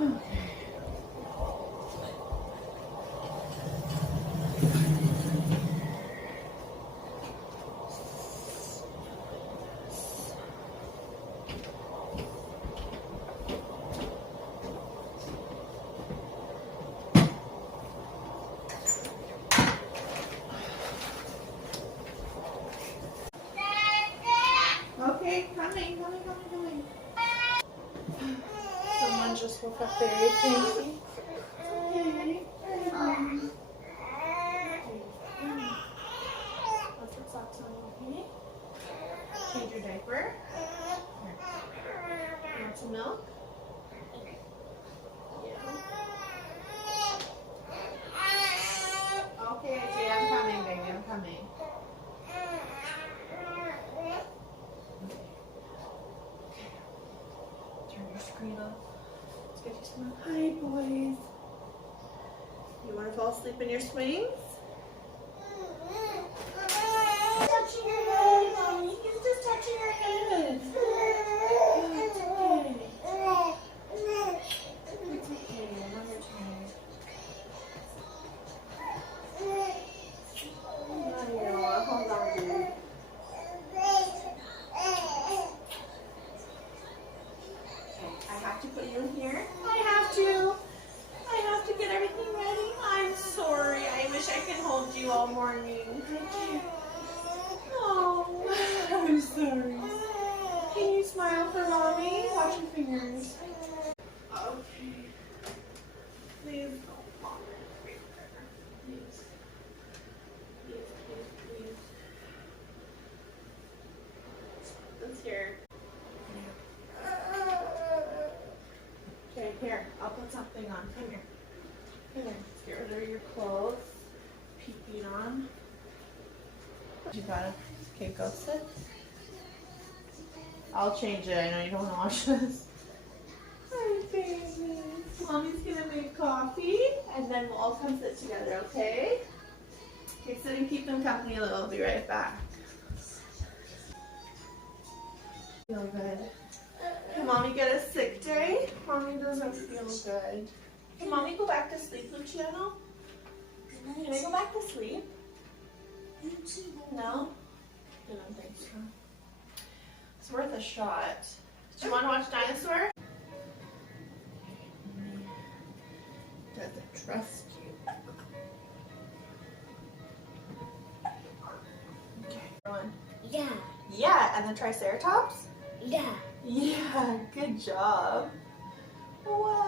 Okay, coming. Someone just woke up very crazy. Okay. Let's put socks on, okay? Change your diaper. You want some milk? Yeah. Okay, Jay, I'm coming, baby. I'm coming. Turn your screen off. Let's get you some. Hi, boys. You want to fall asleep in your swings? Touching your head, Mommy. He's just touching your head. It's okay. It's okay. I know you're tired. Hold on, dude. I have to put you in here. I have to get everything ready. I'm sorry. I wish I could hold you all morning. I can't. Oh, I'm sorry. Can you smile for Mommy? Watch your fingers. Okay. Please don't fall everywhere. Please. Please. Let's hear. Okay, here. I'll put something on. Come here. Let's get rid of your clothes. Pee on. You got it. Okay, go sit. I'll change it. I know you don't want to watch this. Hi, baby. Mommy's gonna make coffee, and then we'll all come sit together, okay? Okay, sit and keep them company a little. I'll be right back. Feel good. Can Mommy get a sick day? Mommy doesn't feel good. Can Mommy go back to sleep, Luciano? Can I go back to sleep? No? I don't think so. It's worth a shot. Do you want to watch Dinosaur? Doesn't trust you. Okay. One. Yeah. Yeah, and then Triceratops? Yeah. Yeah, good job. Wow.